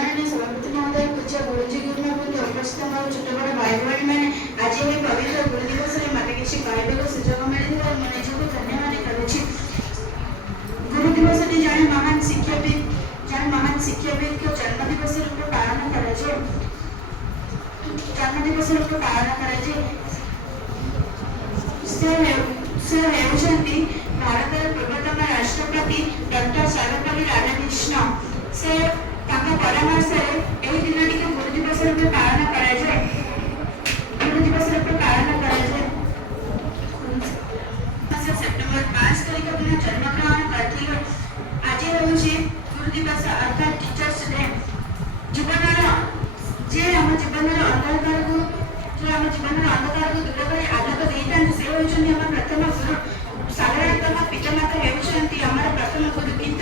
सम्माननीय सभापति महोदय, पूज्य गुरुजी गुरुमावृंद, उपस्थित आम छोट बड़ भाई भाई मैंने आज ये पवित्र गुरु दिवस में मत किसी कहवाक सुजोग मिलता और मैं निजक धन्यवाद करुच्ची। गुरु दिवस जड़े महान शिक्षाविद को जन्म दिवस रूप पालन कर भारत पूर्वतम राष्ट्रपति डॉक्टर सर्वपल्ली राधाकृष्ण से परामर्श दिन टी गुरु दिवस रूप पालन कर सेप्टेम्बर 5 तारीख दिन जन्मग्रहण करते आज हूँ गुरु दिवस अर्थात टीचर्स डे। जीवन आम जीवन अंधकार को दूर कर आलोक देता से प्रथम गुरु। साधारणतः पितामाता होती प्रथम गुरु, किंतु